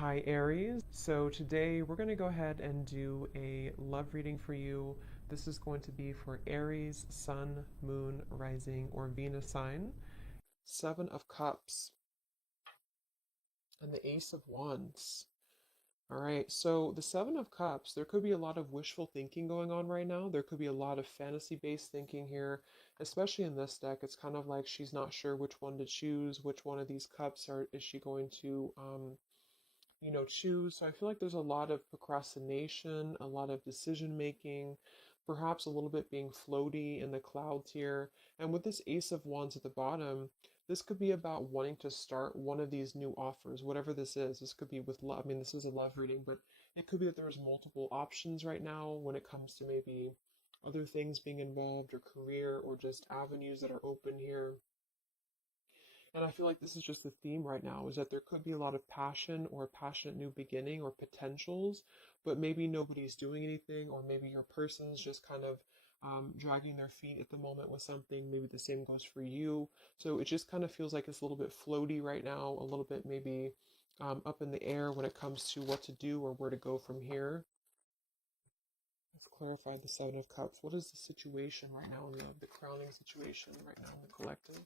Hi Aries. So today we're going to go ahead and do a love reading for you. This is going to be for Aries, Sun, Moon, Rising, or Venus sign. Seven of Cups and the Ace of Wands. All right, so the Seven of Cups, there could be a lot of wishful thinking going on right now. There could be a lot of fantasy-based thinking here, especially in this deck. It's kind of like she's not sure which one to choose, which one of these cups is she going to choose. So I feel like there's a lot of procrastination, a lot of decision making, perhaps a little bit being floaty in the clouds here. And with this Ace of Wands at the bottom, this could be about wanting to start one of these new offers, whatever this is. This could be with love. I mean, this is a love reading, but it could be that there's multiple options right now when it comes to maybe other things being involved or career or just avenues that are open here. And I feel like this is just the theme right now, is that there could be a lot of passion or a passionate new beginning or potentials, but maybe nobody's doing anything, or maybe your person's just kind of dragging their feet at the moment with something. Maybe the same goes for you. So it just kind of feels like it's a little bit floaty right now, a little bit maybe up in the air when it comes to what to do or where to go from here. Let's clarify the Seven of Cups. What is the situation right now, the crowning situation right now in the collective?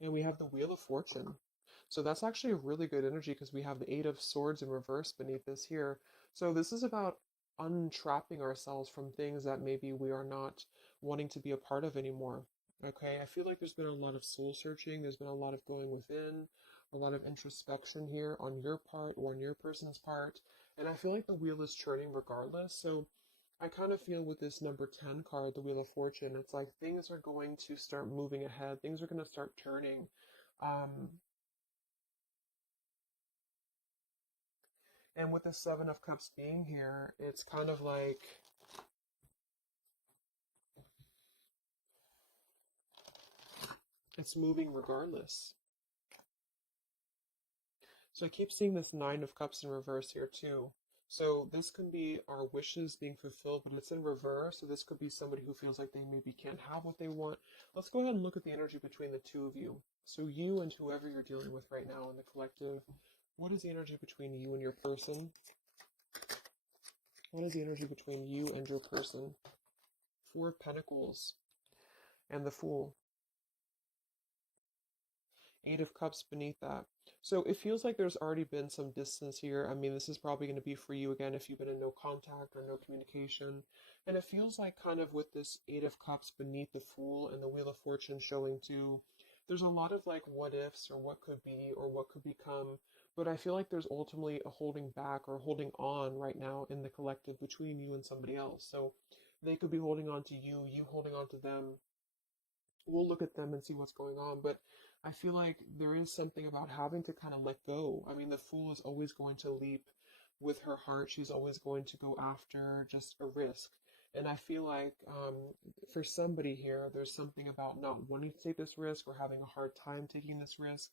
And we have the Wheel of Fortune. So that's actually a really good energy because we have the Eight of Swords in reverse beneath this here. So this is about untrapping ourselves from things that maybe we are not wanting to be a part of anymore. Okay, I feel like there's been a lot of soul searching. There's been a lot of going within, a lot of introspection here on your part or on your person's part. And I feel like the wheel is turning regardless. So I kind of feel with this number 10 card, the Wheel of Fortune, it's like things are going to start moving ahead. Things are going to start turning. Um, and with the Seven of Cups being here, it's kind of like it's moving regardless. So I keep seeing this Nine of Cups in reverse here too. So this can be our wishes being fulfilled, but it's in reverse. So this could be somebody who feels like they maybe can't have what they want. Let's go ahead and look at the energy between the two of you. So you and whoever you're dealing with right now in the collective, what is the energy between you and your person? What is the energy between you and your person? Four of Pentacles and the Fool. Eight of Cups beneath that. So it feels like there's already been some distance here. I mean, this is probably going to be for you again if you've been in no contact or no communication. And it feels like kind of with this Eight of Cups beneath the Fool and the Wheel of Fortune showing too, there's a lot of like what ifs or what could be or what could become. But I feel like there's ultimately a holding back or holding on right now in the collective between you and somebody else. So they could be holding on to you, you holding on to them. We'll look at them and see what's going on. But I feel like there is something about having to kind of let go. I mean, the Fool is always going to leap with her heart. She's always going to go after just a risk. And I feel like for somebody here, there's something about not wanting to take this risk or having a hard time taking this risk.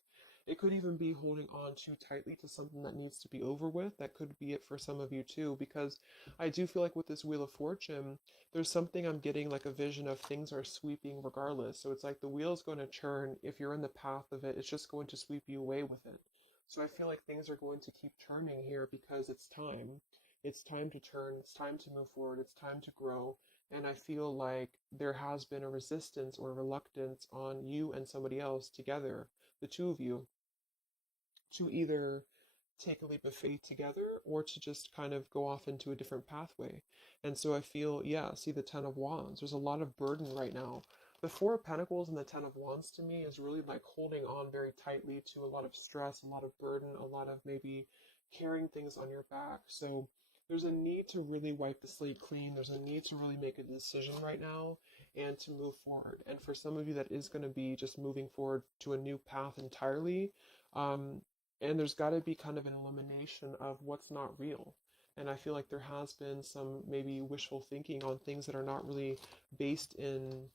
It could even be holding on too tightly to something that needs to be over with. That could be it for some of you too, because I do feel like with this Wheel of Fortune, there's something I'm getting like a vision of things are sweeping regardless. So it's like the wheel's going to turn. If you're in the path of it, it's just going to sweep you away with it. So I feel like things are going to keep turning here because it's time. It's time to turn. It's time to move forward. It's time to grow. And I feel like there has been a resistance or a reluctance on you and somebody else together, the two of you, to either take a leap of faith together or to just kind of go off into a different pathway. And so I feel, yeah, see the Ten of Wands. There's a lot of burden right now. The Four of Pentacles and the Ten of Wands to me is really like holding on very tightly to a lot of stress, a lot of burden, a lot of maybe carrying things on your back. So there's a need to really wipe the slate clean. There's a need to really make a decision right now and to move forward. And for some of you, that is going to be just moving forward to a new path entirely. And there's got to be kind of an elimination of what's not real. And I feel like there has been some maybe wishful thinking on things that are not really based in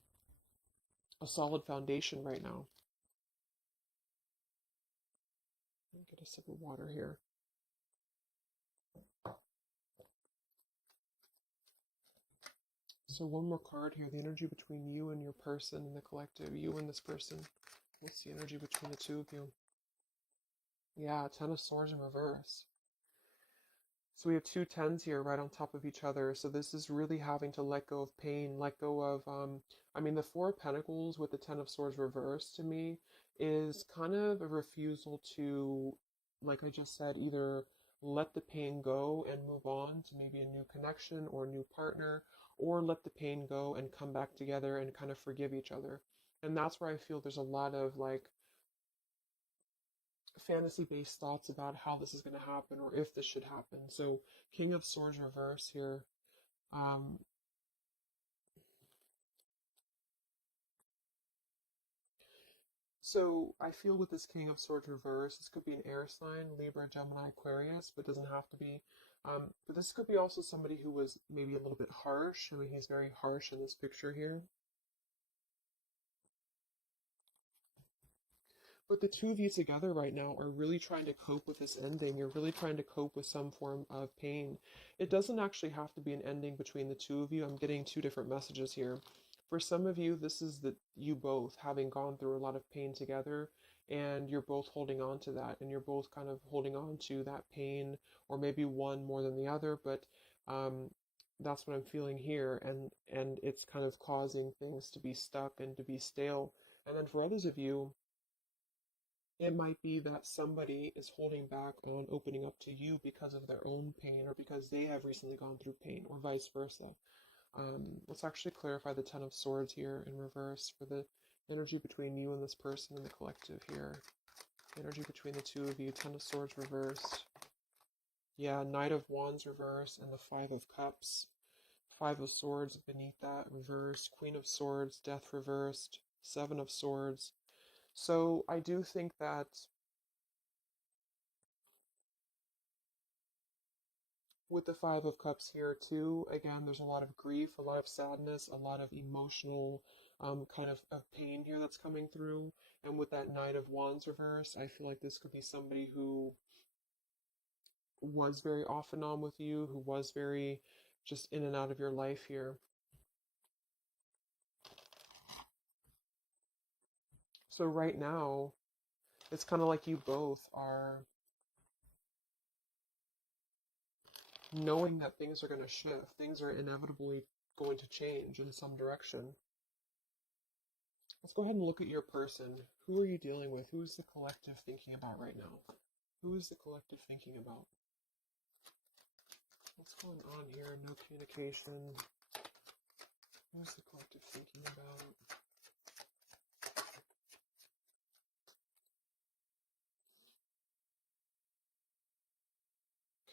a solid foundation right now. Let me get a sip of water here. So one more card here, the energy between you and your person and the collective, you and this person. What's the energy between the two of you? Yeah, Ten of Swords in reverse. So we have two tens here right on top of each other. So this is really having to let go of pain, let go of, I mean, the Four of Pentacles with the Ten of Swords reversed to me is kind of a refusal to, like I just said, either let the pain go and move on to maybe a new connection or a new partner, or let the pain go and come back together and kind of forgive each other. And that's where I feel there's a lot of like fantasy based thoughts about how this is going to happen or if this should happen. So, King of Swords reverse here. Um, so, I feel with this King of Swords reverse, this could be an air sign, Libra, Gemini, Aquarius, but doesn't have to be. But this could be also somebody who was maybe a little bit harsh. I mean, he's very harsh in this picture here. But the two of you together right now are really trying to cope with this ending. You're really trying to cope with some form of pain. It doesn't actually have to be an ending between the two of you. I'm getting two different messages here. For some of you, this is that you both having gone through a lot of pain together, and you're both holding on to that, and you're both kind of holding on to that pain, or maybe one more than the other, but that's what I'm feeling here, and it's kind of causing things to be stuck and to be stale. And then for others of you, it might be that somebody is holding back on opening up to you because of their own pain or because they have recently gone through pain or vice versa. Let's actually clarify the Ten of Swords here in reverse for the energy between you and this person in the collective here. Energy between the two of you. Ten of Swords reversed. Yeah, Knight of Wands reversed and the Five of Cups. Five of Swords beneath that reversed. Queen of Swords, Death reversed. Seven of Swords. So I do think that with the Five of Cups here too, again, there's a lot of grief, a lot of sadness, a lot of emotional kind of pain here that's coming through. And with that Knight of Wands reverse, I feel like this could be somebody who was very off and on with you, who was very just in and out of your life here. So right now, it's kind of like you both are knowing that things are going to shift. Things are inevitably going to change in some direction. Let's go ahead and look at your person. Who are you dealing with? Who is the collective thinking about right now? Who is the collective thinking about? What's going on here? No communication. Who's the collective thinking about?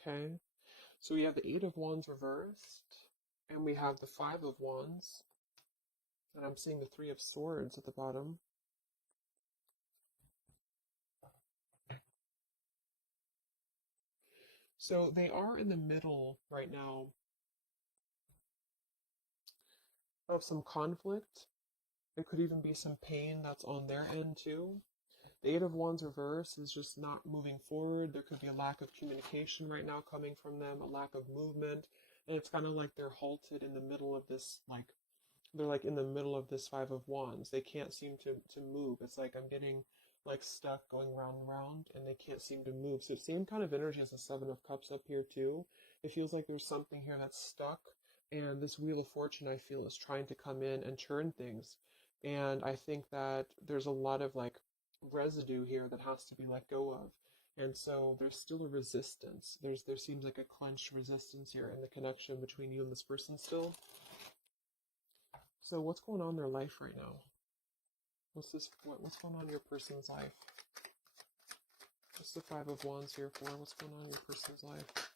Okay. So we have the Eight of Wands reversed, and we have the Five of Wands, and I'm seeing the Three of Swords at the bottom. So they are in the middle right now of some conflict. There could even be some pain that's on their end too. The Eight of Wands reverse is just not moving forward. There could be a lack of communication right now coming from them, a lack of movement, and it's kind of like they're halted in the middle of this, like, they're like in the middle of this Five of Wands. They can't seem to move. It's like I'm getting like stuck going round and round and they can't seem to move. So same kind of energy as the Seven of Cups up here too. It feels like there's something here that's stuck, and this Wheel of Fortune I feel is trying to come in and turn things. And I think that there's a lot of like residue here that has to be let go of. And so there's still a resistance. There seems like a clenched resistance here in the connection between you and this person still. So what's going on in their life right now? What's going on in your person's life? What's the Five of Wands here for? What's going on in your person's life?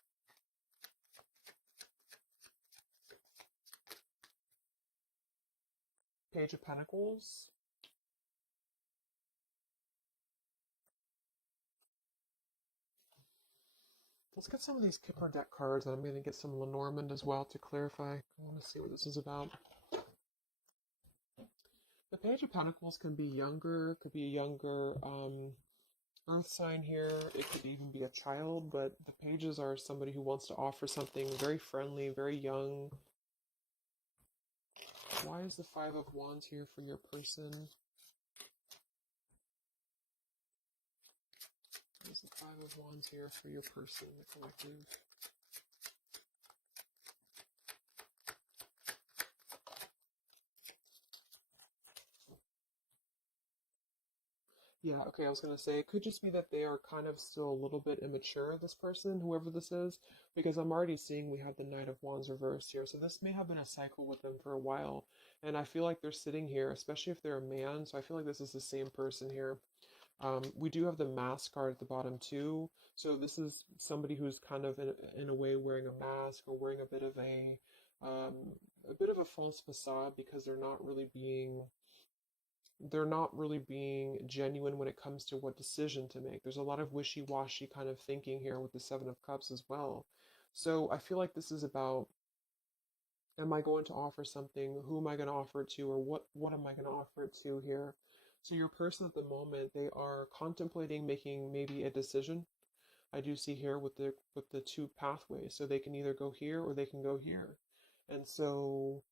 Page of Pentacles. Let's get some of these Kipper deck cards, and I'm going to get some Lenormand as well to clarify. I want to see what this is about. The Page of Pentacles can be younger, could be a younger earth sign here. It could even be a child, but the pages are somebody who wants to offer something very friendly, very young. Why is the Five of Wands here for your person? is the Five of Wands here for your person, the collective? Yeah, okay, I was going to say, it could just be that they are kind of still a little bit immature, this person, whoever this is, because I'm already seeing we have the Knight of Wands reversed here. So this may have been a cycle with them for a while. And I feel like they're sitting here, especially if they're a man. So I feel like this is the same person here. We do have the mask card at the bottom too. So this is somebody who's kind of in a way wearing a mask or wearing a bit of a false facade because they're not really being genuine when it comes to what decision to make. There's a lot of wishy-washy kind of thinking here with the Seven of Cups as well. So I feel like this is about, am I going to offer something? Who am I going to offer it to? Or what am I going to offer it to here? So your person at the moment, they are contemplating making maybe a decision. I do see here with the two pathways. So they can either go here or they can go here. And so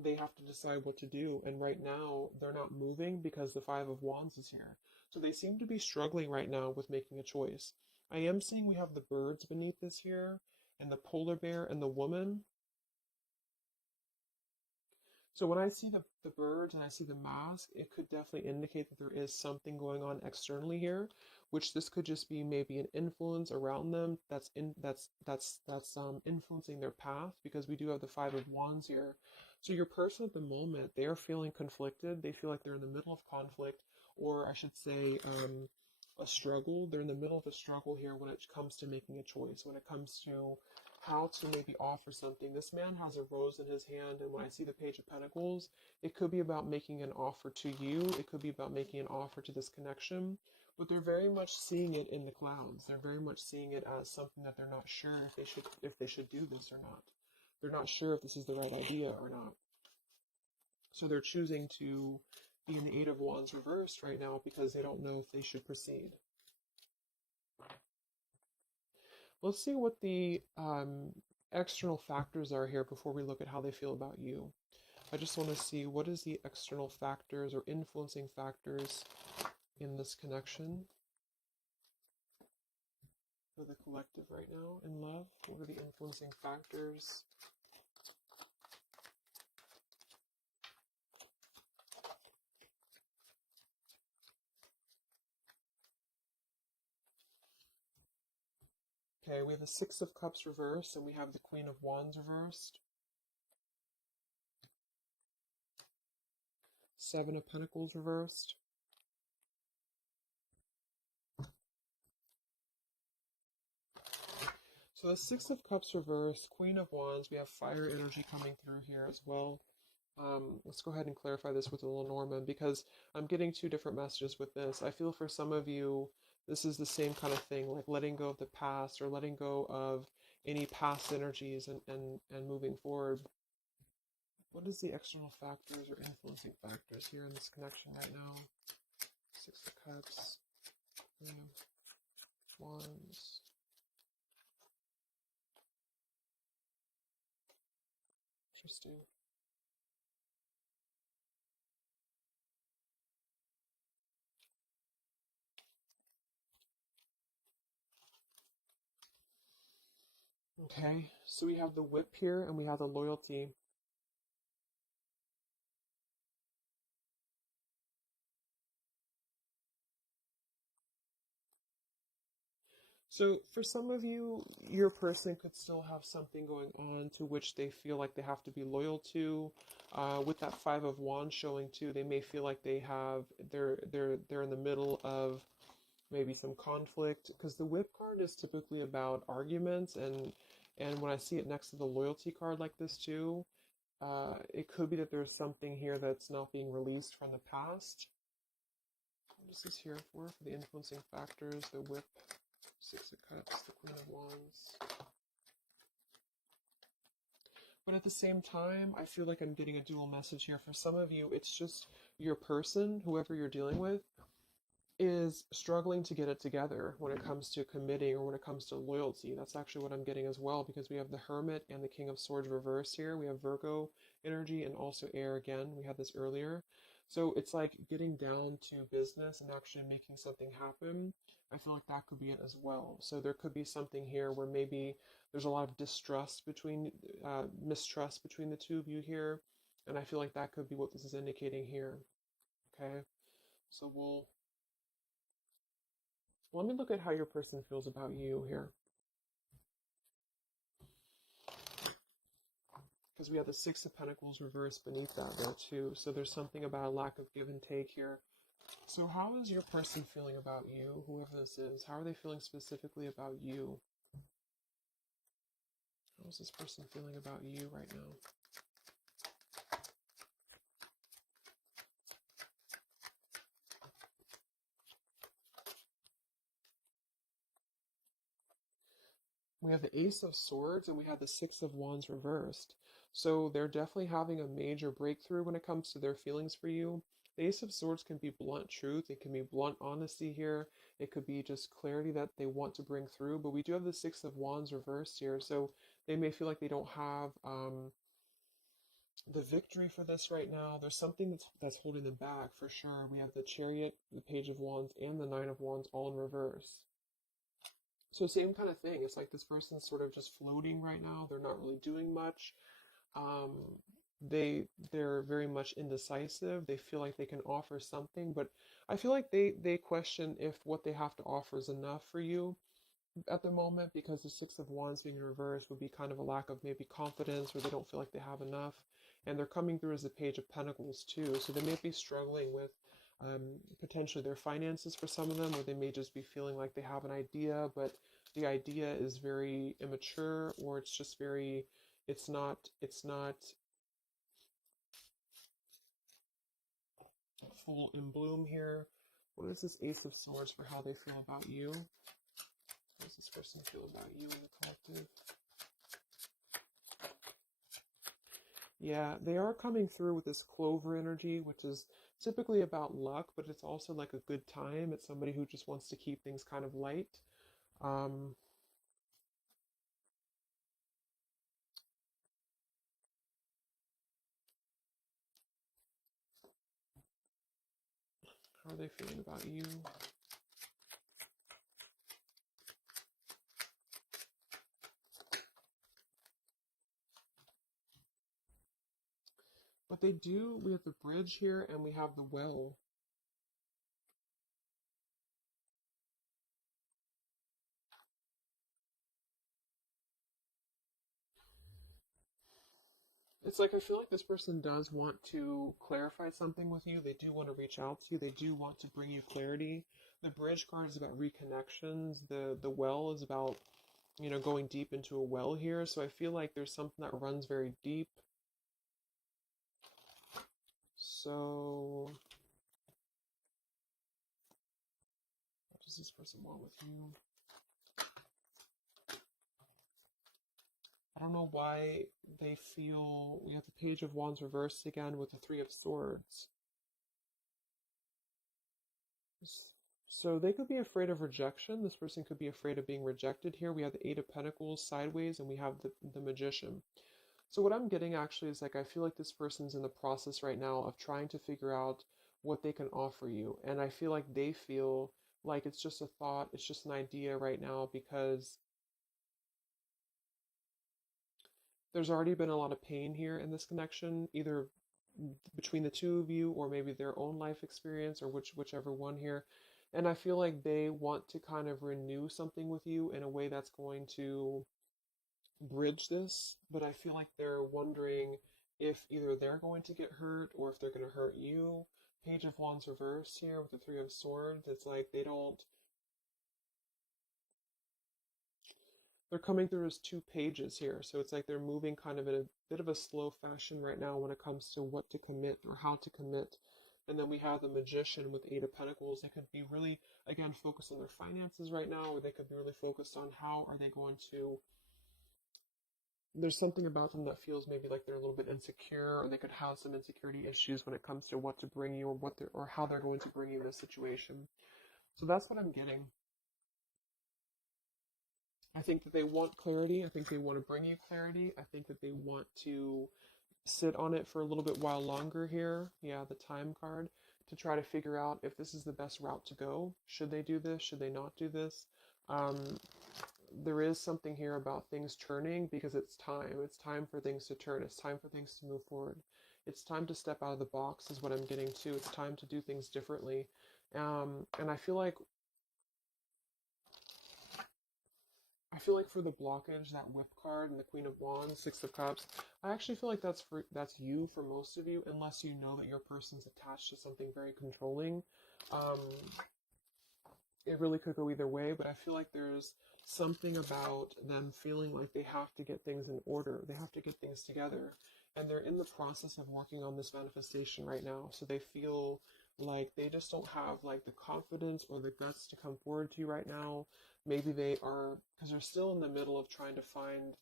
they have to decide what to do. And right now, they're not moving because the Five of Wands is here. So they seem to be struggling right now with making a choice. I am seeing we have the birds beneath this here, and the polar bear and the woman. So when I see the birds and I see the mask, it could definitely indicate that there is something going on externally here, which this could just be maybe an influence around them that's influencing their path, because we do have the Five of Wands here. So your person at the moment, they are feeling conflicted. They feel like they're in the middle of conflict, or I should say a struggle. They're in the middle of a struggle here when it comes to making a choice, when it comes to how to maybe offer something. This man has a rose in his hand, and when I see the Page of Pentacles, it could be about making an offer to you. It could be about making an offer to this connection, but they're very much seeing it in the clouds. They're very much seeing it as something that they're not sure if they should do this or not. They're not sure if this is the right idea or not. So they're choosing to be in the Eight of Wands reversed right now because they don't know if they should proceed. Let's see what the external factors are here before we look at how they feel about you. I just want to see what is the external factors or influencing factors in this connection for the collective right now in love. What are the influencing factors? Okay, we have the Six of Cups reversed, and we have the Queen of Wands reversed. Seven of Pentacles reversed. So the Six of Cups reversed, Queen of Wands, we have fire energy coming through here as well. Let's go ahead and clarify this with Lenormand, because I'm getting two different messages with this. I feel for some of you, this is the same kind of thing, like letting go of the past or letting go of any past energies and moving forward. What is the external factors or influencing factors here in this connection right now? Six of Cups, Wands. Interesting. Okay, so we have the Whip here and we have the Loyalty. So for some of you, your person could still have something going on to which they feel like they have to be loyal to. With that Five of Wands showing too, they may feel like they're in the middle of maybe some conflict, because the Whip card is typically about arguments, and when I see it next to the Loyalty card like this too, it could be that there's something here that's not being released from the past. What is this here for the influencing factors? The Whip, Six of Cups, the Queen of Wands. But at the same time, I feel like I'm getting a dual message here. For some of you, it's just your person, whoever you're dealing with, is struggling to get it together when it comes to committing or when it comes to loyalty. That's actually what I'm getting as well, because we have the Hermit and the King of Swords reversed here. We have Virgo energy and also air again. We had this earlier. So it's like getting down to business and actually making something happen. I feel like that could be it as well. So there could be something here where maybe there's a lot of mistrust between the two of you here. And I feel like that could be what this is indicating here. Okay. So let me look at how your person feels about you here. Because we have the Six of Pentacles reversed beneath that there too. So there's something about a lack of give and take here. So how is your person feeling about you, whoever this is? How are they feeling specifically about you? How is this person feeling about you right now? We have the Ace of Swords and we have the Six of Wands reversed. So they're definitely having a major breakthrough when it comes to their feelings for you. The Ace of Swords can be blunt truth. It can be blunt honesty here. It could be just clarity that they want to bring through. But we do have the Six of Wands reversed here. So they may feel like they don't have the victory for this right now. There's something that's holding them back for sure. We have the Chariot, the Page of Wands, and the Nine of Wands all in reverse. So same kind of thing. It's like this person's sort of just floating right now. They're not really doing much. Um, they're very much indecisive. They feel like they can offer something, but I feel like they question if what they have to offer is enough for you at the moment, because the Six of Wands being in reverse would be kind of a lack of maybe confidence, or they don't feel like they have enough. And they're coming through as the Page of Pentacles too, so they may be struggling with potentially their finances for some of them, or they may just be feeling like they have an idea, but the idea is very immature, or it's just very, it's not full in bloom here. What is this Ace of Swords for how they feel about you? How does this person feel about you in the collective? Yeah, they are coming through with this Clover energy, which is typically about luck, but it's also like a good time. It's somebody who just wants to keep things kind of light. Um, how are they feeling about you? But they do, we have the bridge here and we have the well. It's like I feel like this person does want to clarify something with you. They do want to reach out to you. They do want to bring you clarity. The bridge card is about reconnections. The well is about, you know, going deep into a well here. So I feel like there's something that runs very deep. So what does this person want with you? I don't know why they feel, we have the Page of Wands reversed again with the Three of Swords. So they could be afraid of rejection. This person could be afraid of being rejected here. We have the Eight of Pentacles sideways and we have the Magician. So what I'm getting actually is like I feel like this person's in the process right now of trying to figure out what they can offer you. And I feel like they feel like it's just a thought, it's just an idea right now, because there's already been a lot of pain here in this connection, either between the two of you or maybe their own life experience, or whichever one here. And I feel like they want to kind of renew something with you in a way that's going to bridge this, but I feel like they're wondering if either they're going to get hurt or if they're going to hurt you. Page of Wands reversed here with the Three of Swords. It's like they're coming through as two pages here. So it's like they're moving kind of in a bit of a slow fashion right now when it comes to what to commit or how to commit. And then we have the Magician with Eight of Pentacles. They could be really, again, focused on their finances right now, or they could be really focused on how are they going to, there's something about them that feels maybe like they're a little bit insecure, or they could have some insecurity issues when it comes to what to bring you, or or how they're going to bring you this situation. So that's what I'm getting. I think that they want clarity. I think they want to bring you clarity. I think that they want to sit on it for a little bit while longer here. Yeah, the time card, to try to figure out if this is the best route to go. Should they do this? Should they not do this? Um, there is something here about things turning because it's time. It's time for things to turn. It's time for things to move forward. It's time to step out of the box is what I'm getting to. It's time to do things differently. And I feel like for the blockage, that whip card and the Queen of Wands, Six of Cups, I actually feel like that's you for most of you, unless you know that your person's attached to something very controlling. Um, it really could go either way, but I feel like there's something about them feeling like they have to get things in order. They have to get things together. And they're in the process of working on this manifestation right now. So they feel like they just don't have like the confidence or the guts to come forward to you right now. Maybe they are, because they're still in the middle of trying to find,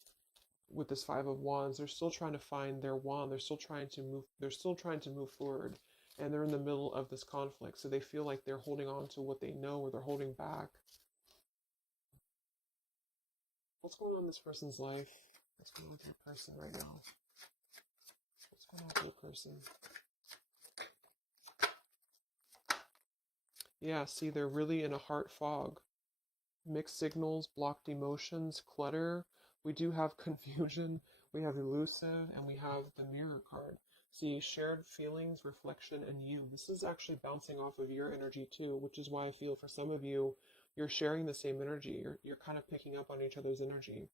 with this Five of Wands, they're still trying to find their wand. They're still trying to move forward. And they're in the middle of this conflict. So they feel like they're holding on to what they know or they're holding back. What's going on in this person's life? What's going on with your person right now? What's going on with your person? Yeah, see, they're really in a heart fog. Mixed signals, blocked emotions, clutter. We do have confusion, we have elusive, and we have the mirror card. See, shared feelings, reflection, and you. This is actually bouncing off of your energy too, which is why I feel for some of you, you're sharing the same energy. You're kind of picking up on each other's energy.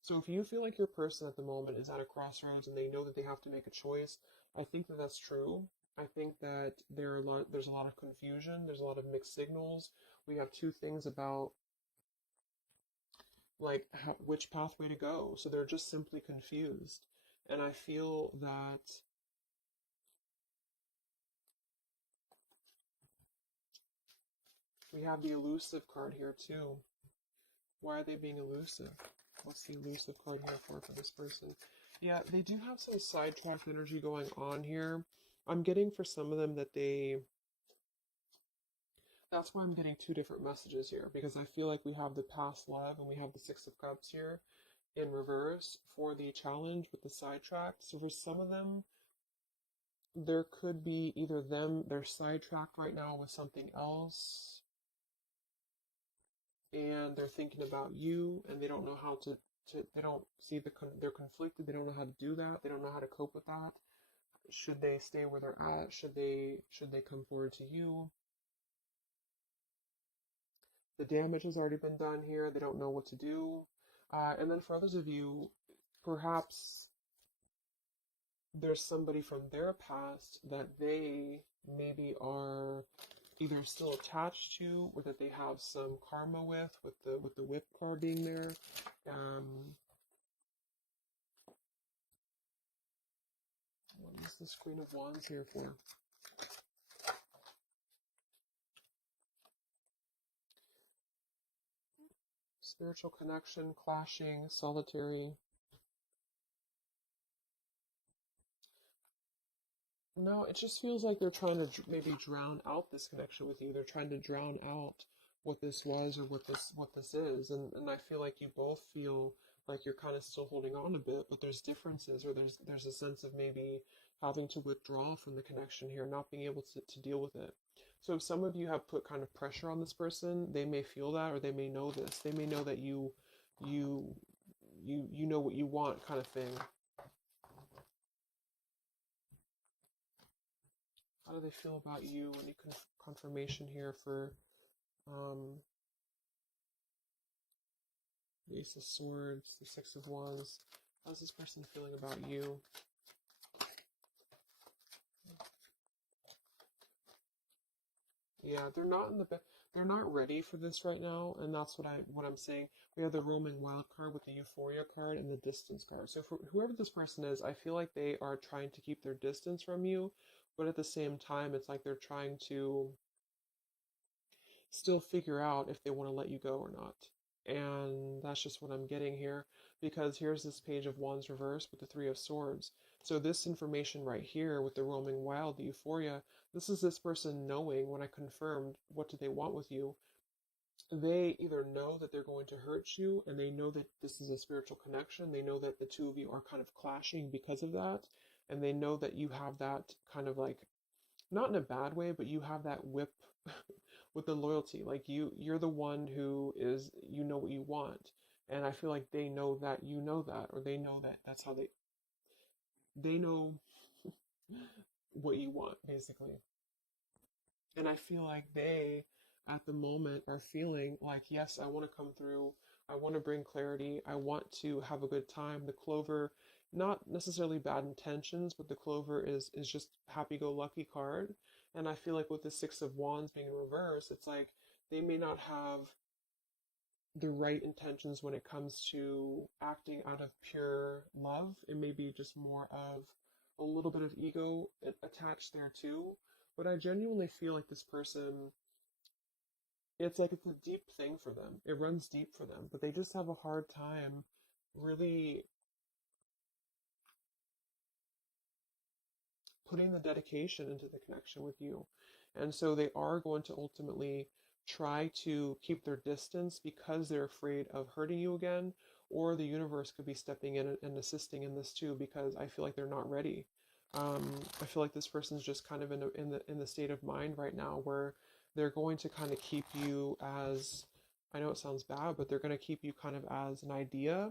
So if you feel like your person at the moment is at a crossroads and they know that they have to make a choice, I think that that's true. I think that there's a lot of confusion. There's a lot of mixed signals. We have two things about like which pathway to go. So they're just simply confused. And I feel that we have the elusive card here too. Why are they being elusive? What's the elusive card here for this person? Yeah, they do have some sidetracked energy going on here. I'm getting for some of them that that's why I'm getting two different messages here, because I feel like we have the past love and we have the Six of Cups here in reverse for the challenge with the sidetracked. So for some of them, there could be either they're sidetracked right now with something else and they're thinking about you and they don't know how to they don't see they're conflicted. They don't know how to do that. They don't know how to cope with that. Should they stay where they're at? Should they come forward to you? The damage has already been done here. They don't know what to do. And then for others of you, perhaps there's somebody from their past that they maybe are either still attached to or that they have some karma with the whip card being there. What is this Queen of Wands here for? Spiritual connection, clashing, solitary. No, it just feels like they're trying to maybe drown out this connection with you. They're trying to drown out what this was or what this is. And I feel like you both feel like you're kind of still holding on a bit, but there's differences or there's a sense of maybe having to withdraw from the connection here, not being able to deal with it. So if some of you have put kind of pressure on this person, they may feel that or they may know this. They may know that you you know what you want kind of thing. How do they feel about you? Any confirmation here for the Ace of Swords, the Six of Wands? How's this person feeling about you? Yeah, they're not ready for this right now, and that's what I'm saying. We have the roaming wild card with the euphoria card and the distance card. So for whoever this person is, I feel like they are trying to keep their distance from you, but at the same time, it's like they're trying to still figure out if they want to let you go or not. And that's just what I'm getting here, because here's this Page of Wands reverse with the Three of Swords. So this information right here with the roaming wild, the euphoria, this is this person knowing when I confirmed what do they want with you. They either know that they're going to hurt you and they know that this is a spiritual connection. They know that the two of you are kind of clashing because of that. and they know that you have that kind of like, not in a bad way, but you have that whip with the loyalty. Like you're the one who is, you know what you want. And I feel like they know that you know that, or they know that that's how they know what you want, basically. And I feel like they, at the moment, are feeling like, yes, I want to come through. I want to bring clarity. I want to have a good time. The clover, not necessarily bad intentions, but the clover is just happy-go-lucky card. And I feel like with the Six of Wands being in reverse, it's like they may not have the right intentions when it comes to acting out of pure love. It may be just more of a little bit of ego attached there too. But I genuinely feel like this person, it's like it's a deep thing for them. It runs deep for them, but they just have a hard time really putting the dedication into the connection with you. And so they are going to ultimately try to keep their distance because they're afraid of hurting you again, or the universe could be stepping in and assisting in this too, because I feel like they're not ready. I feel like this person's just kind of in the state of mind right now where they're going to kind of keep you as, I know it sounds bad, but they're going to keep you kind of as an idea,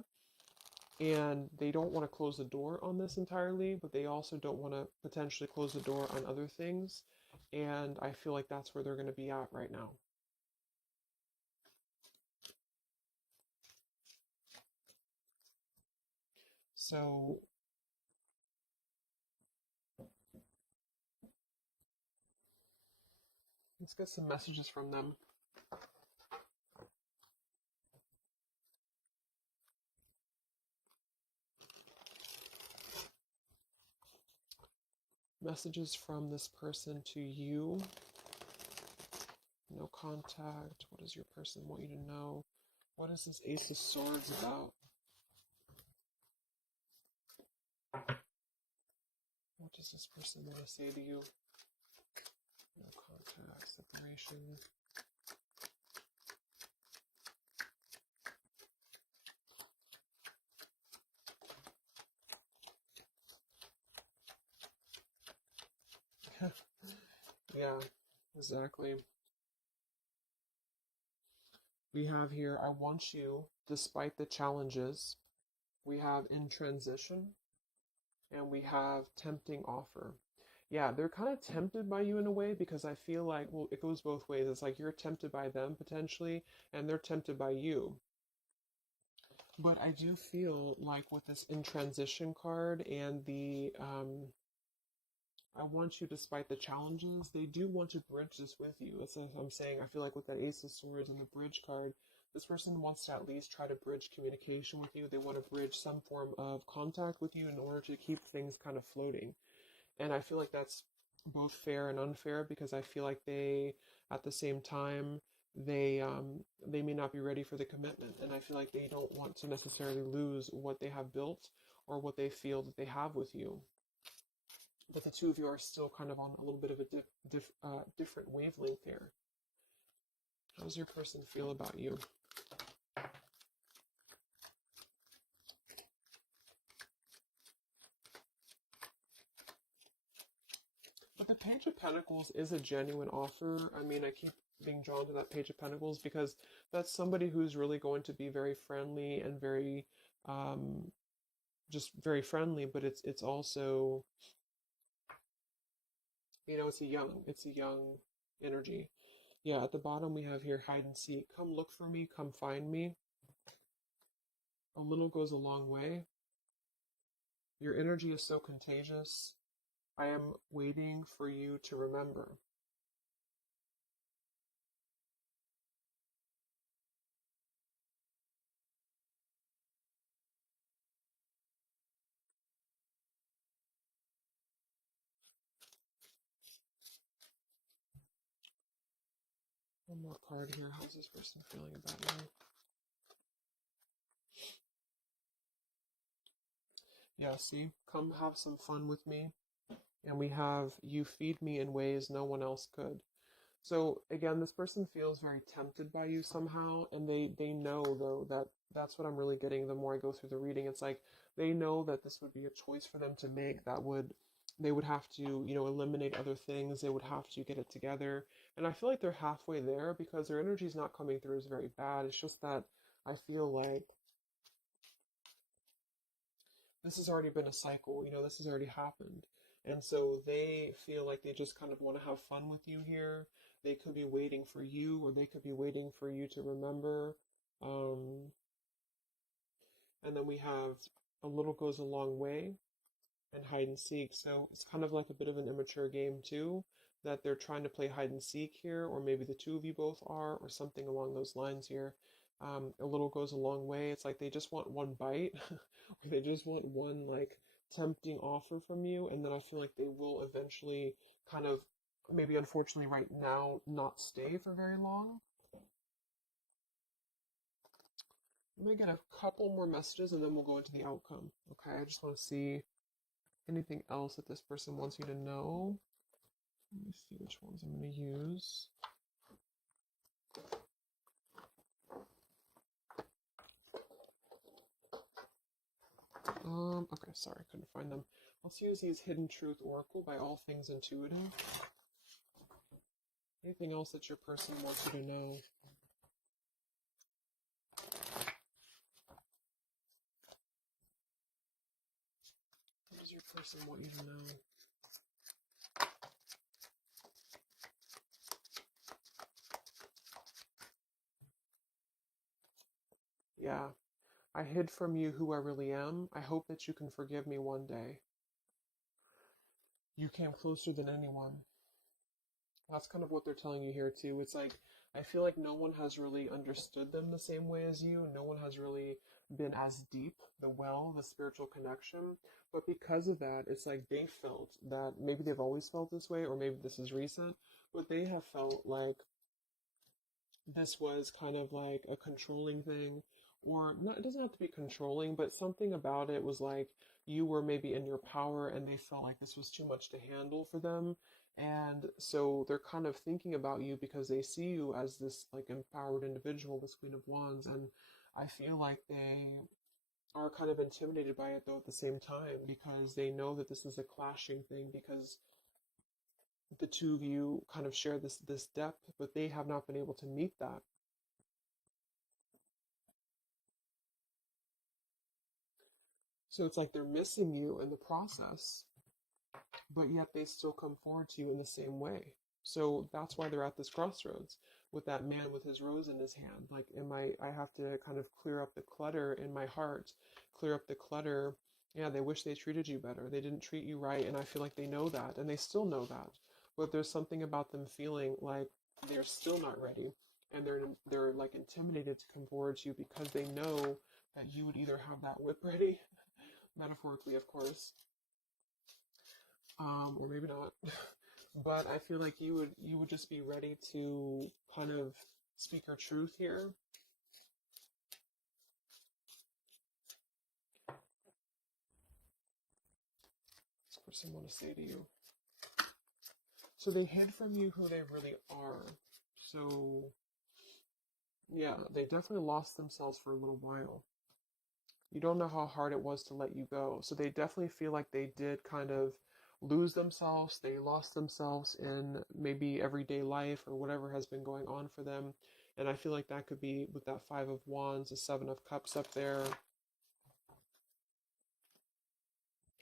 and they don't want to close the door on this entirely, but they also don't want to potentially close the door on other things. And I feel like that's where they're going to be at right now. So let's get some messages from them. Messages from this person to you. No contact. What does your person want you to know? What is this Ace of Swords about? What does this person want to say to you? No contact, separation. Yeah, exactly. We have here, I want you, despite the challenges. We have in transition, and we have tempting offer. Yeah, they're kind of tempted by you in a way, because I feel like, well, it goes both ways. It's like you're tempted by them potentially, and they're tempted by you. But I do feel like with this in transition card and the I want you despite the challenges, they do want to bridge this with you. That's what I'm saying. I feel like with that Ace of Swords and the bridge card, this person wants to at least try to bridge communication with you. They want to bridge some form of contact with you in order to keep things kind of floating. And I feel like that's both fair and unfair, because I feel like they, at the same time, they may not be ready for the commitment, and I feel like they don't want to necessarily lose what they have built or what they feel that they have with you. But the two of you are still kind of on a little bit of a different wavelength there. How does your person feel about you? But the Page of Pentacles is a genuine offer. I mean, I keep being drawn to that Page of Pentacles because that's somebody who's really going to be very friendly and very, just very friendly. But it's also, it's a young energy. Yeah, at the bottom we have here hide and seek. Come look for me, come find me. A little goes a long way. Your energy is so contagious. I am waiting for you to remember. One more card here. How's this person feeling about you? Yeah, see? Come have some fun with me. And we have you feed me in ways no one else could. So again, this person feels very tempted by you somehow, and they know though that that's what I'm really getting the more I go through the reading. It's like they know that this would be a choice for them to make that would they would have to, eliminate other things. They would have to get it together. And I feel like they're halfway there because their energy is not coming through as very bad. It's just that I feel like this has already been a cycle, this has already happened. And so they feel like they just kind of want to have fun with you here. They could be waiting for you, or they could be waiting for you to remember. Um, and then we have a little goes a long way and hide and seek. So it's kind of like a bit of an immature game too, that they're trying to play hide and seek here, or maybe the two of you both are, or something along those lines here. A little goes a long way. It's like they just want one bite, or they just want one like tempting offer from you, and then I feel like they will eventually kind of, maybe unfortunately right now, not stay for very long. Let me get a couple more messages and then we'll go into the outcome. Okay, I just want to see anything else that this person wants you to know. Let me see which ones I'm going to use. Okay, sorry, I couldn't find them. Let's use these Hidden Truth Oracle by All Things Intuitive. Anything else that your person wants you to know? What does your person want you to know? Yeah. I hid from you who I really am. I hope that you can forgive me one day. You came closer than anyone. That's kind of what they're telling you here too. It's like, I feel like no one has really understood them the same way as you. No one has really been as deep, the spiritual connection. But because of that, it's like they felt that maybe they've always felt this way, or maybe this is recent, but they have felt like this was kind of like a controlling thing, or not, it doesn't have to be controlling, but something about it was like you were maybe in your power and they felt like this was too much to handle for them. And so they're kind of thinking about you because they see you as this like empowered individual, this Queen of Wands. And I feel like they are kind of intimidated by it though at the same time, because they know that this is a clashing thing, because the two of you kind of share this depth, but they have not been able to meet that. So it's like they're missing you in the process, but yet they still come forward to you in the same way. So that's why they're at this crossroads with that man with his rose in his hand. Like, I have to kind of clear up the clutter in my heart, clear up the clutter. Yeah, they wish they treated you better. They didn't treat you right. And I feel like they know that, and they still know that. But there's something about them feeling like they're still not ready. And they're like intimidated to come forward to you because they know that you would either have that whip ready, metaphorically, of course, or maybe not. But I feel like you would just be ready to kind of speak your truth here. This person want to say to you. So they hid from you who they really are. So yeah, they definitely lost themselves for a little while. You don't know how hard it was to let you go. So they definitely feel like they did kind of lose themselves. They lost themselves in maybe everyday life or whatever has been going on for them. And I feel like that could be with that Five of Wands, the Seven of Cups up there.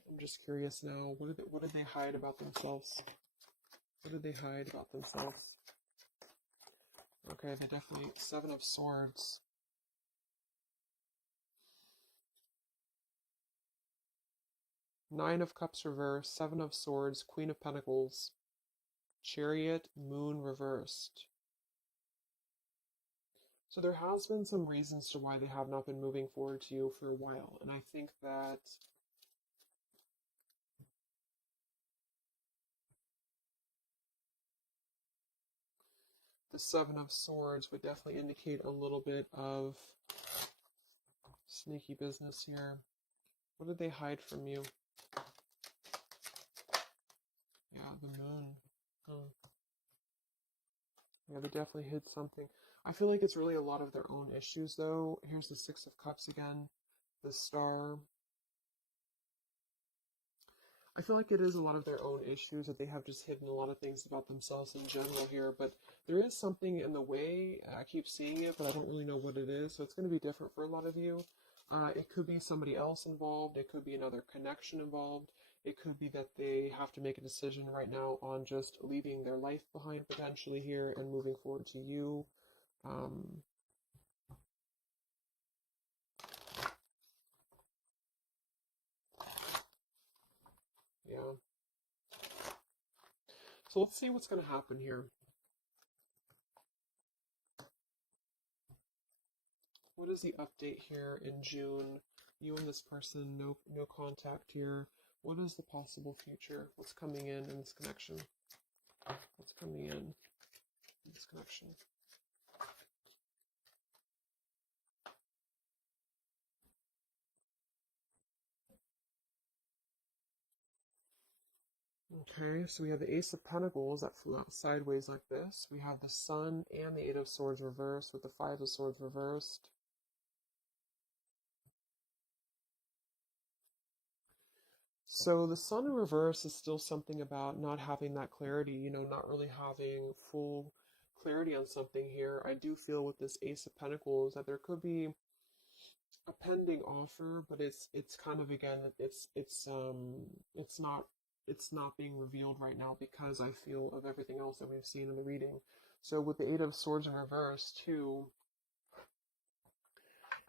I'm just curious now. What did they hide about themselves? What did they hide about themselves? Okay, they definitely Seven of Swords. Nine of Cups reversed, Seven of Swords, Queen of Pentacles, Chariot, Moon reversed. So there has been some reasons to why they have not been moving forward to you for a while. And I think that the Seven of Swords would definitely indicate a little bit of sneaky business here. What did they hide from you? Yeah, the Moon. Yeah, they definitely hid something. I feel like it's really a lot of their own issues, though. Here's the Six of Cups again, the Star. I feel like it is a lot of their own issues that they have just hidden a lot of things about themselves in general here, but there is something in the way. I keep seeing it, but I don't really know what it is, so it's going to be different for a lot of you. It could be somebody else involved. It could be another connection involved. It could be that they have to make a decision right now on just leaving their life behind potentially here and moving forward to you. Um, yeah. So let's see what's going to happen here. What is the update here in June? You and this person, no contact here. What is the possible future? What's coming in this connection? What's coming in this connection? Okay, so we have the Ace of Pentacles that flew out sideways like this. We have the Sun and the Eight of Swords reversed with the Five of Swords reversed. So the Sun in reverse is still something about not having that clarity, not really having full clarity on something here. I do feel with this Ace of Pentacles that there could be a pending offer, but it's kind of again it's not being revealed right now because I feel of everything else that we've seen in the reading. So with the Eight of Swords in reverse too,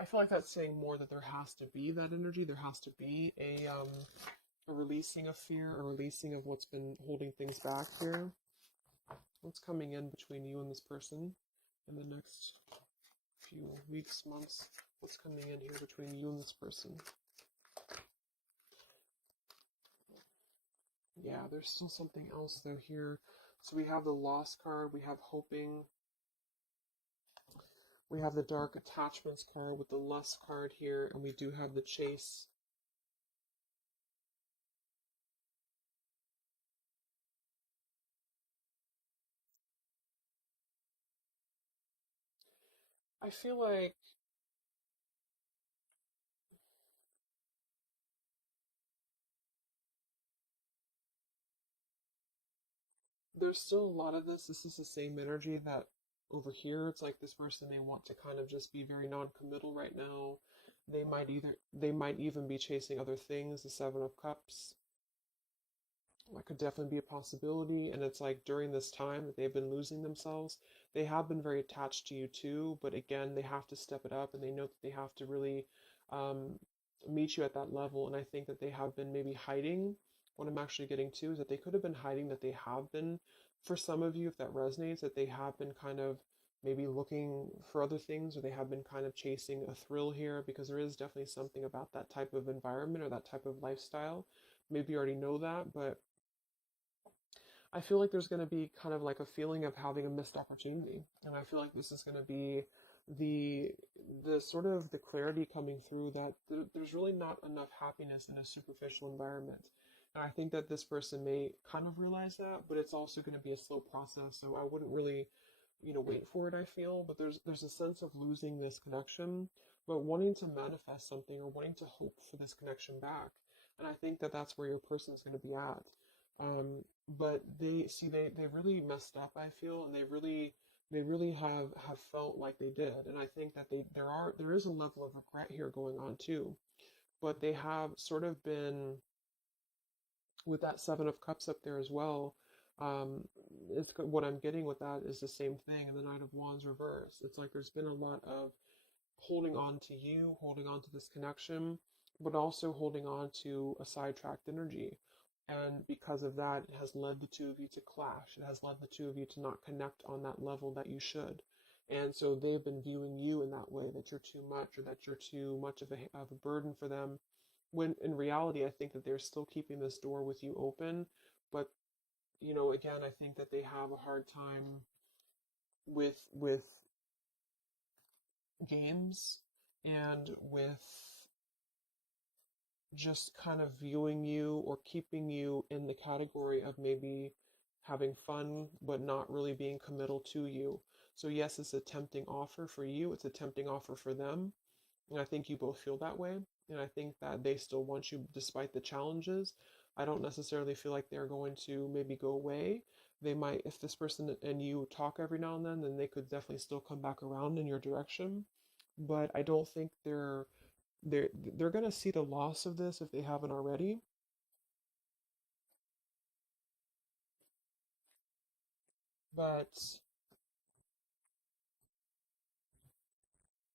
I feel like that's saying more that there has to be that energy. There has to be a releasing of fear, a releasing of what's been holding things back here. What's coming in between you and this person in the next few weeks, months? What's coming in here between you and this person? Yeah, there's still something else though here. So we have the Lost card, we have Hoping, we have the Dark Attachments card with the Lust card here, and we do have the Chase. I feel like there's still a lot of this. This is the same energy that over here, it's like this person, they want to kind of just be very non-committal right now. They might even be chasing other things, the Seven of Cups. That could definitely be a possibility. And it's like during this time that they've been losing themselves, they have been very attached to you too. But again, they have to step it up and they know that they have to really um, meet you at that level. And I think that they have been maybe hiding. What I'm actually getting to is that they could have been hiding, that they have been, for some of you, if that resonates, that they have been kind of maybe looking for other things or they have been kind of chasing a thrill here because there is definitely something about that type of environment or that type of lifestyle. Maybe you already know that, but I feel like there's going to be kind of like a feeling of having a missed opportunity, and I feel like this is going to be the the sort of the clarity coming through that there's really not enough happiness in a superficial environment. And I think that this person may kind of realize that, but it's also going to be a slow process. So I wouldn't really, wait for it. I feel, but there's a sense of losing this connection, but wanting to manifest something or wanting to hope for this connection back. And I think that that's where your person is going to be at. But they really messed up, I feel, and they really have felt like they did. And I think that there is a level of regret here going on too. But they have sort of been with that Seven of Cups up there as well. What I'm getting with that is the same thing, and the Knight of Wands reverse. It's like there's been a lot of holding on to you, holding on to this connection, but also holding on to a sidetracked energy. And because of that, it has led the two of you to clash. It has led the two of you to not connect on that level that you should. And so they've been viewing you in that way, that you're too much or that you're too much of a burden for them. When in reality, I think that they're still keeping this door with you open. But, again, I think that they have a hard time with games and with just kind of viewing you or keeping you in the category of maybe having fun, but not really being committal to you. So yes, it's a tempting offer for you. It's a tempting offer for them. And I think you both feel that way. And I think that they still want you despite the challenges. I don't necessarily feel like they're going to maybe go away. They might, if this person and you talk every now and then they could definitely still come back around in your direction. But I don't think they're gonna see the loss of this if they haven't already. But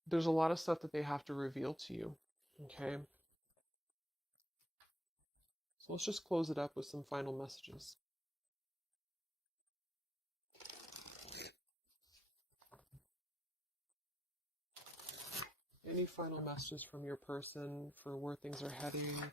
there's a lot of stuff that they have to reveal to you. Okay. So let's just close it up with some final messages. Any final messages from your person for where things are heading?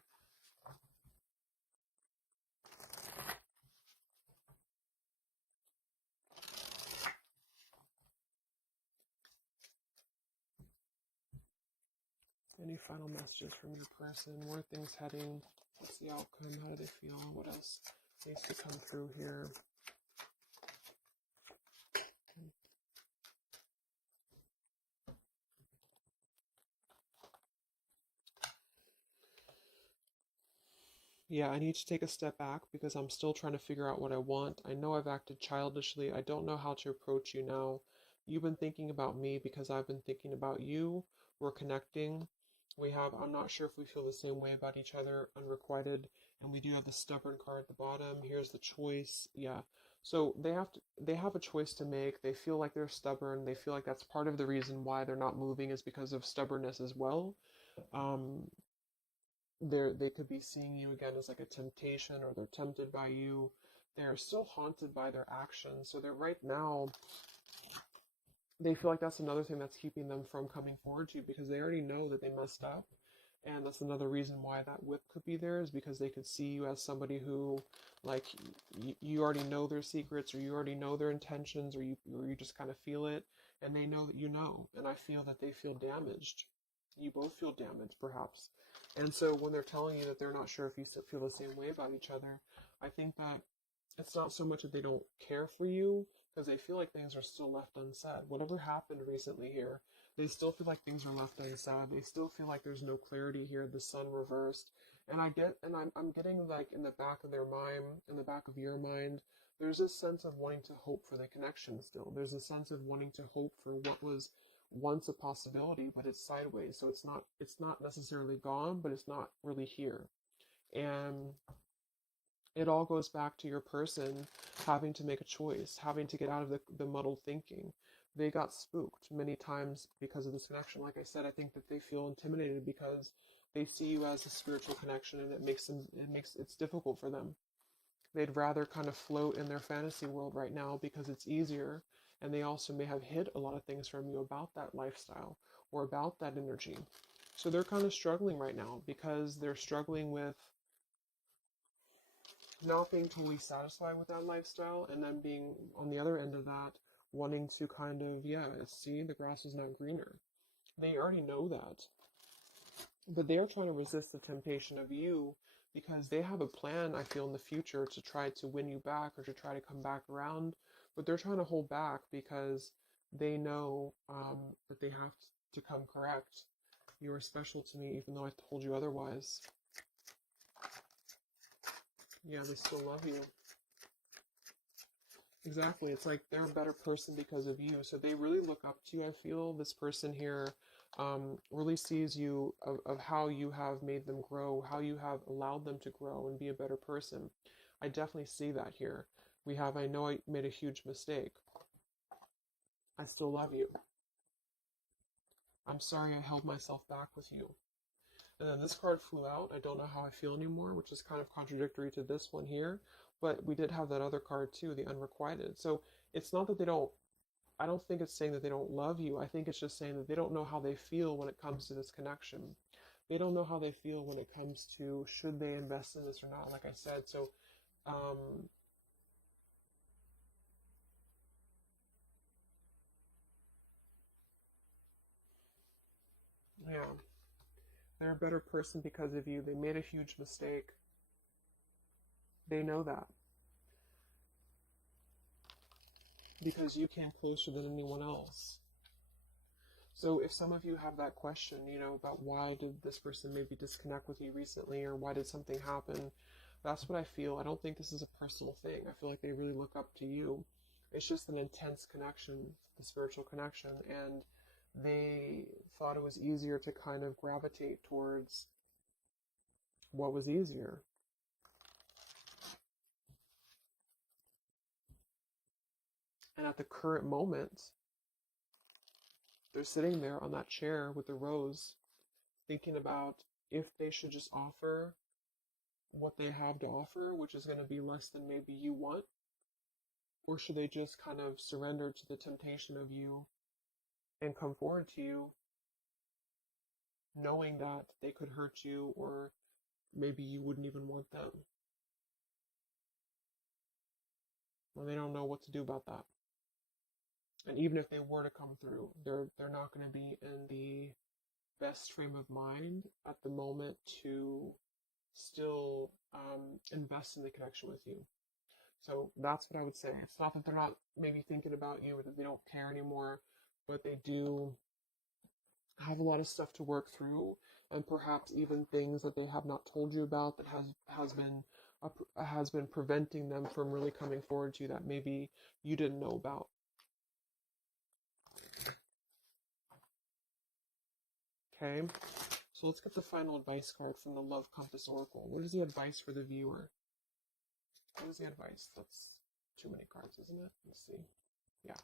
Any final messages from your person? Where are things heading? What's the outcome? How do they feel? What else needs to come through here? Yeah, I need to take a step back because I'm still trying to figure out what I want. I know I've acted childishly. I don't know how to approach you now. You've been thinking about me because I've been thinking about you. We're connecting. I'm not sure if we feel the same way about each other, unrequited. And we do have the stubborn card at the bottom. Here's the choice. Yeah. So they have a choice to make. They feel like they're stubborn. They feel like that's part of the reason why they're not moving is because of stubbornness as well. Um, they could be seeing you again as like a temptation, or they're tempted by you. They're still haunted by their actions. So they're right now, they feel like that's another thing that's keeping them from coming forward to you because they already know that they messed up. And that's another reason why that whip could be there, is because they could see you as somebody who, like, you already know their secrets, or you already know their intentions, or you just kind of feel it, and they know that you know. And I feel that they feel damaged. You both feel damaged, perhaps. And so when they're telling you that they're not sure if you feel the same way about each other, I think that it's not so much that they don't care for you, because they feel like things are still left unsaid. Whatever happened recently here, they still feel like things are left unsaid. They still feel like there's no clarity here. The sun reversed, and I'm getting like in the back of their mind, in the back of your mind, there's this sense of wanting to hope for the connection still. There's a sense of wanting to hope for what was once a possibility, but it's sideways. So it's not necessarily gone, but it's not really here. And it all goes back to your person having to make a choice, having to get out of the muddled thinking. They got spooked many times because of this connection. Like I said, I think that they feel intimidated because they see you as a spiritual connection, and it's difficult for them. They'd rather kind of float in their fantasy world right now because it's easier, and they also may have hid a lot of things from you about that lifestyle or about that energy. So they're kind of struggling right now because they're struggling with not being totally satisfied with that lifestyle, and then being on the other end of that, wanting to kind of, yeah, see, the grass is not greener. They already know that, but they're trying to resist the temptation of you because they have a plan, I feel, in the future to try to win you back or to try to come back around, but they're trying to hold back because they know that they have to come correct. You are special to me even though I told you otherwise. Yeah, they still love you. Exactly. It's like they're a better person because of you. So they really look up to you, I feel. This person here really sees you of how you have made them grow, how you have allowed them to grow and be a better person. I definitely see that here. I know I made a huge mistake. I still love you. I'm sorry I held myself back with you. And then this card flew out. I don't know how I feel anymore, which is kind of contradictory to this one here. But we did have that other card too, the unrequited. So it's not that I don't think it's saying that they don't love you. I think it's just saying that they don't know how they feel when it comes to this connection. They don't know how they feel when it comes to should they invest in this or not, like I said. So, um, yeah, they're a better person because of you. They made a huge mistake. They know that. because you came closer than anyone else. So if some of you have that question, about why did this person maybe disconnect with you recently, or why did something happen, that's what I feel. I don't think this is a personal thing. I feel like they really look up to you. It's just an intense connection, the spiritual connection, and they thought it was easier to kind of gravitate towards what was easier. And at the current moment, they're sitting there on that chair with the rose, thinking about if they should just offer what they have to offer, which is going to be less than maybe you want, or should they just kind of surrender to the temptation of you and come forward to you, knowing that they could hurt you, or maybe you wouldn't even want them. Well, they don't know what to do about that. And even if they were to come through, they're not going to be in the best frame of mind at the moment to still invest in the connection with you. So that's what I would say. It's not that they're not maybe thinking about you or that they don't care anymore, but they do have a lot of stuff to work through, and perhaps even things that they have not told you about that has been preventing them from really coming forward to you that maybe you didn't know about. Okay, so let's get the final advice card from the Love Compass Oracle. What is the advice for the viewer? What is the advice? That's too many cards, isn't it? Let's see. Yeah.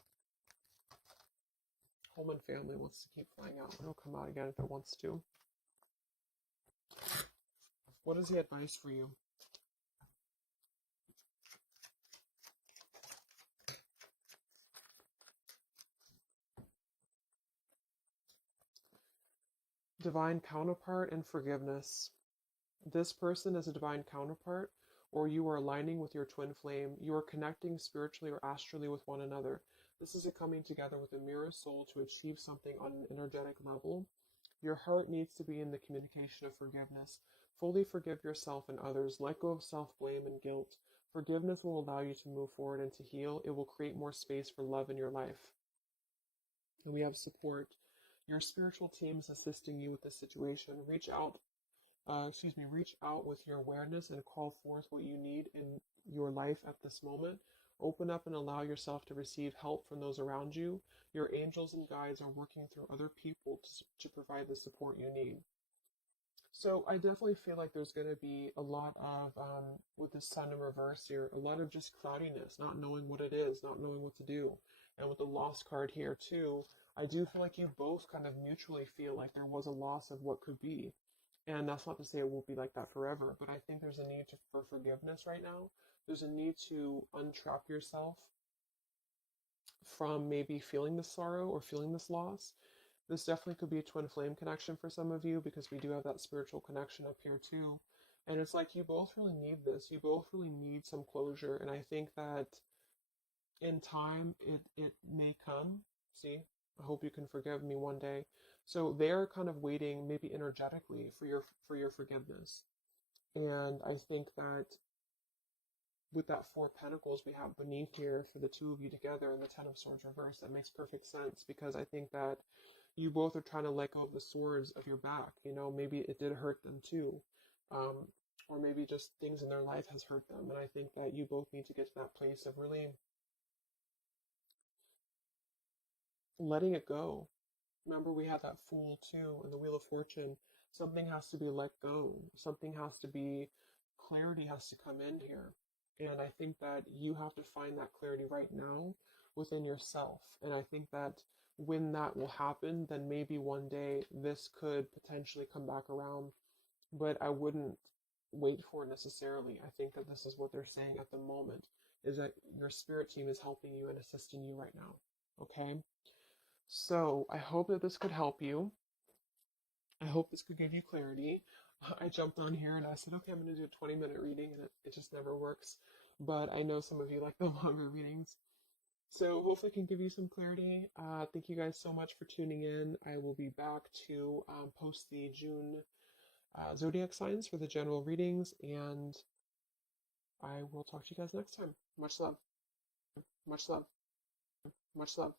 Home and family wants to keep flying out. It'll come out again if it wants to. What is the advice for you? Divine counterpart and forgiveness. This person is a divine counterpart, or you are aligning with your twin flame. You are connecting spiritually or astrally with one another. This is a coming together with a mirror soul to achieve something on an energetic level. Your heart needs to be in the communication of forgiveness. Fully forgive yourself and others. Let go of self-blame and guilt. Forgiveness will allow you to move forward and to heal. It will create more space for love in your life. And we have support. Your spiritual team is assisting you with this situation. Reach out with your awareness and call forth what you need in your life at this moment. Open up and allow yourself to receive help from those around you. Your angels and guides are working through other people to provide the support you need. So I definitely feel like there's going to be a lot of, with the sun in reverse here, a lot of just cloudiness, not knowing what it is, not knowing what to do. And with the lost card here too, I do feel like you both kind of mutually feel like there was a loss of what could be. And that's not to say it won't be like that forever, but I think there's a need for forgiveness right now. There's a need to untrap yourself from maybe feeling this sorrow or feeling this loss. This definitely could be a twin flame connection for some of you, because we do have that spiritual connection up here too. And it's like you both really need this. You both really need some closure. And I think that in time, it may come. See, I hope you can forgive me one day. So they're kind of waiting, maybe energetically, for your forgiveness. And I think that with that Four of Pentacles we have beneath here for the two of you together and the Ten of Swords reversed, that makes perfect sense, because I think that you both are trying to let go of the swords of your back. Maybe it did hurt them too. Or maybe just things in their life has hurt them. And I think that you both need to get to that place of really letting it go. Remember, we had that Fool too in the Wheel of Fortune. Something has to be let go. Something has to be, clarity has to come in here. And I think that you have to find that clarity right now within yourself. And I think that when that will happen, then maybe one day this could potentially come back around. But I wouldn't wait for it necessarily. I think that this is what they're saying at the moment, is that your spirit team is helping you and assisting you right now. Okay? So I hope that this could help you. I hope this could give you clarity. I jumped on here and I said, okay, I'm going to do a 20-minute reading, and it just never works. But I know some of you like the longer readings. So hopefully it can give you some clarity. Thank you guys so much for tuning in. I will be back to post the June zodiac signs for the general readings, and I will talk to you guys next time. Much love. Much love. Much love.